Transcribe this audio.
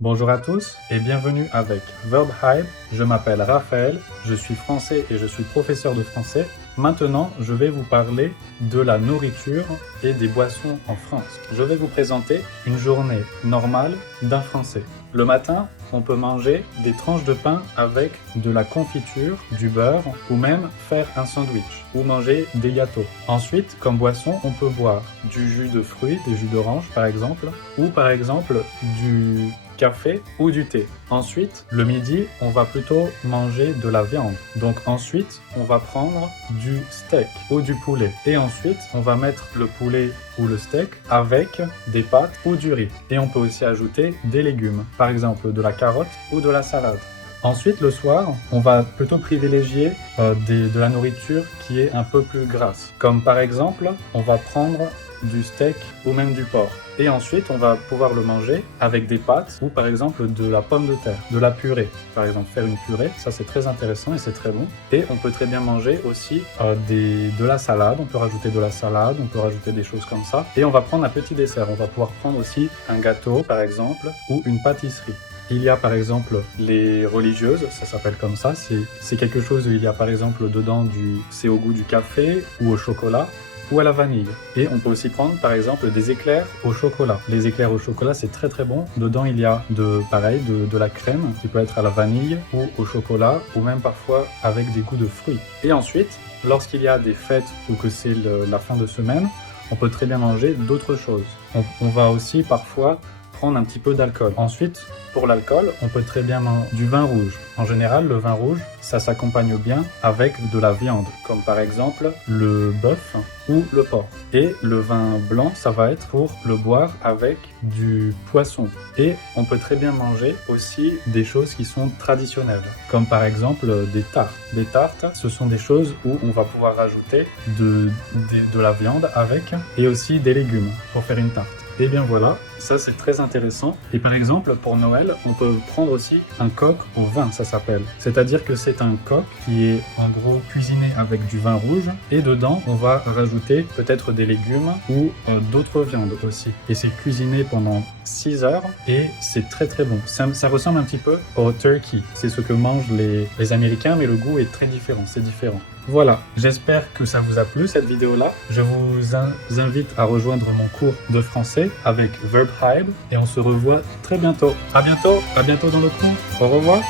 Bonjour à tous et bienvenue avec Verb Hype. Je m'appelle Raphaël, je suis français et je suis professeur de français. Maintenant, je vais vous parler de la nourriture et des boissons en France. Je vais vous présenter une journée normale d'un Français. Le matin, on peut manger des tranches de pain avec de la confiture, du beurre ou même faire un sandwich ou manger des gâteaux. Ensuite, comme boisson, on peut boire du jus de fruits, des jus d'orange par exemple, ou par exemple du café ou du thé. Ensuite, le midi, on va plutôt manger de la viande. Donc ensuite, on va prendre du steak ou du poulet. Et ensuite, on va mettre le poulet ou le steak avec des pâtes ou du riz. Et on peut aussi ajouter des légumes, par exemple de la carotte ou de la salade. Ensuite, le soir, on va plutôt privilégier de la nourriture qui est un peu plus grasse. Comme par exemple, on va prendre du steak ou même du porc. Et ensuite, on va pouvoir le manger avec des pâtes ou par exemple de la pomme de terre, de la purée. Par exemple, faire une purée, ça c'est très intéressant et c'est très bon. Et on peut très bien manger aussi de la salade. On peut rajouter de la salade, on peut rajouter des choses comme ça. Et on va prendre un petit dessert. On va pouvoir prendre aussi un gâteau par exemple ou une pâtisserie. Il y a par exemple les religieuses, ça s'appelle comme ça, c'est quelque chose où il y a par exemple dedans c'est au goût du café ou au chocolat ou à la vanille. Et on peut aussi prendre par exemple des éclairs au chocolat. Les éclairs au chocolat c'est très très bon. Dedans il y a de la crème qui peut être à la vanille ou au chocolat ou même parfois avec des goûts de fruits. Et ensuite, lorsqu'il y a des fêtes ou que c'est la fin de semaine, on peut très bien manger d'autres choses. On va aussi parfois prendre un petit peu d'alcool. Ensuite, pour l'alcool, on peut très bien manger du vin rouge. En général, le vin rouge, ça s'accompagne bien avec de la viande, comme par exemple le bœuf ou le porc. Et le vin blanc, ça va être pour le boire avec du poisson. Et on peut très bien manger aussi des choses qui sont traditionnelles, comme par exemple des tartes. Des tartes, ce sont des choses où on va pouvoir rajouter de la viande avec et aussi des légumes pour faire une tarte. Et bien voilà, ça c'est très intéressant. Et par exemple, pour Noël, on peut prendre aussi un coq au vin, ça s'appelle. C'est-à-dire que c'est un coq qui est en gros cuisiné avec du vin rouge et dedans, on va rajouter peut-être des légumes ou d'autres viandes aussi. Et c'est cuisiné pendant 6 heures et c'est très très bon. Ça ressemble un petit peu au turkey. C'est ce que mangent les Américains, mais le goût est très différent, c'est différent. Voilà, j'espère que ça vous a plu cette vidéo-là. Je vous invite à rejoindre mon cours de français avec Verb Hype et on se revoit très bientôt. À bientôt dans le cours. Au revoir.